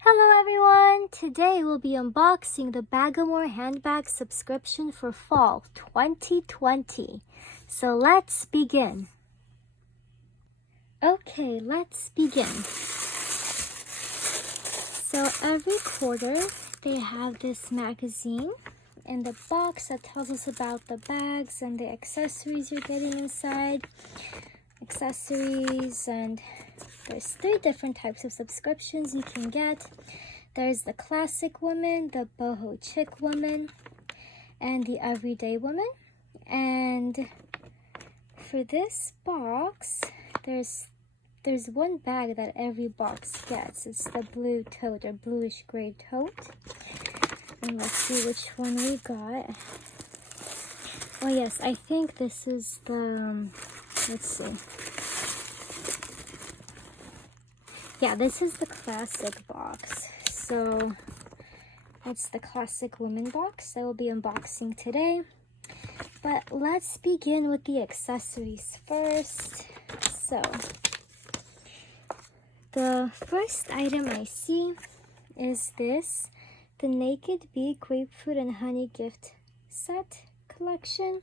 Hello everyone! Today we'll be unboxing the Bagamour handbag subscription for fall 2020. So let's begin. Okay, let's begin. So every quarter they have this magazine in the box that tells us about the bags and the accessories you're getting inside. Accessories, and there's 3 different types of subscriptions you can get. There's the classic woman, the boho chic woman, and the everyday woman. And for this box, there's one bag that every box gets. It's the blue tote or bluish gray tote. And let's see which one we got. Oh yes, I think this is the let's see. Yeah, this is the classic box. So it's the classic woman box that we'll be unboxing today. But let's begin with the accessories first. So the first item I see is this, the Naked Bee Grapefruit and Honey Gift Set collection.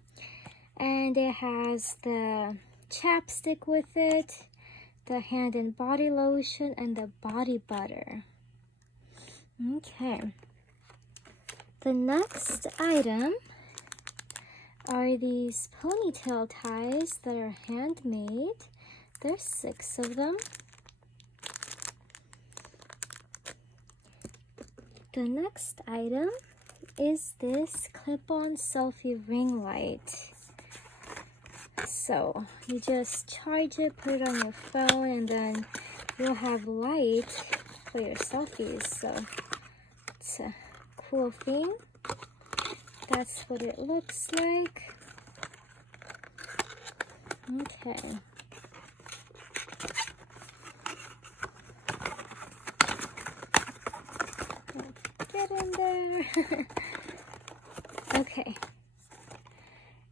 And it has the chapstick with it, the hand and body lotion, and the body butter. Okay. The next item are these ponytail ties that are handmade. There's 6 of them. The next item is this clip-on selfie ring light. So you just charge it, put it on your phone, and then you'll have light for your selfies. So it's a cool thing. That's what it looks like. Okay. Get in there. Okay.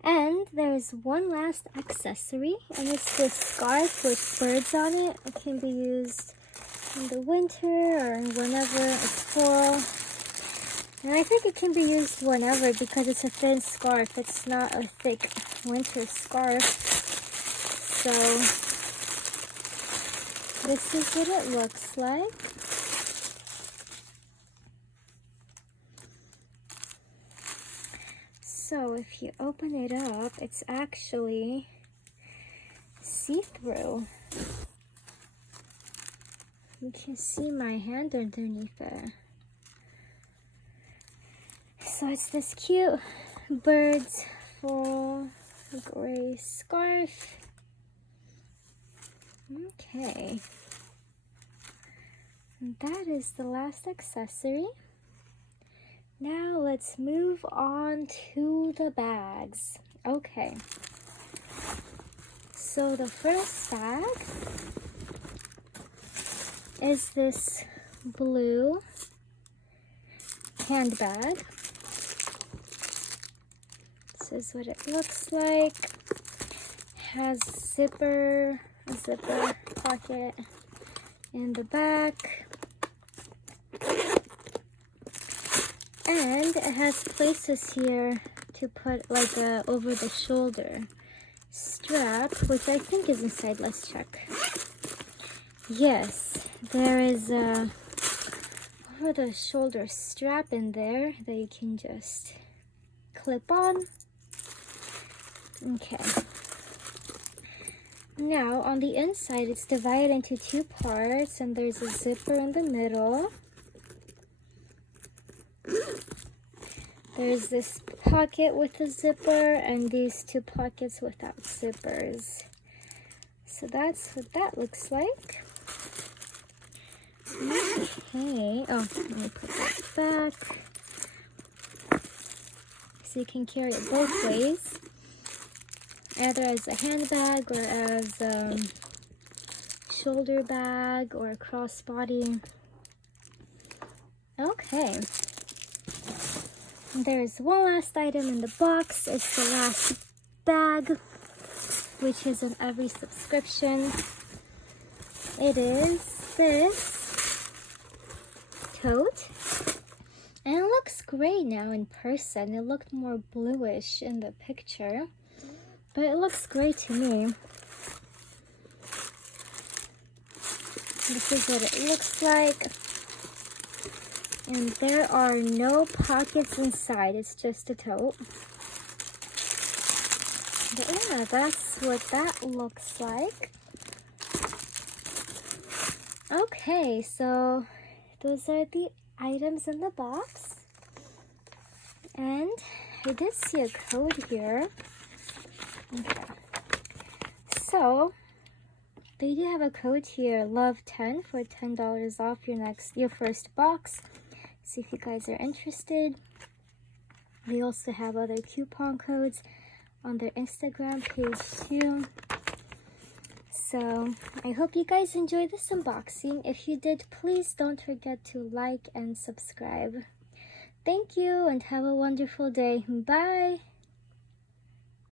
And there's one last accessory, and it's this scarf with birds on it. It can be used in the winter or whenever it's fall. And I think it can be used whenever because it's a thin scarf. It's not a thick winter scarf. So this is what it looks like. So if you open it up, it's actually see-through. You can see my hand underneath it. So it's this cute bird's full gray scarf. Okay. And that is the last accessory. Now let's move on to the bags. Okay. So the first bag is this blue handbag. This is what it looks like. Has a zipper pocket in the back. And it has places here to put like a over the shoulder strap, which I think is inside. Let's check. Yes, there is a over the shoulder strap in there that you can just clip on. Okay. Now on the inside it's divided into 2 parts, and there's a zipper in the middle. There's this pocket with a zipper and these 2 pockets without zippers. So that's what that looks like. Okay. Oh, let me put that back. So you can carry it both ways. Either as a handbag or as a shoulder bag or a crossbody. Okay. There's one last item in the box. It's the last bag, which is in every subscription. It is this coat. And it looks great now in person. It looked more bluish in the picture, but it looks great to me. This is what it looks like. And there are no pockets inside. It's just a tote. But yeah, that's what that looks like. Okay, so those are the items in the box. And I did see a code here. Okay. So they do have a code here, Love10, for $10 off your first box. See if you guys are interested. They also have other coupon codes on their Instagram page too. So I hope you guys enjoyed this unboxing. If you did, please don't forget to like and subscribe. Thank you and have a wonderful day. Bye!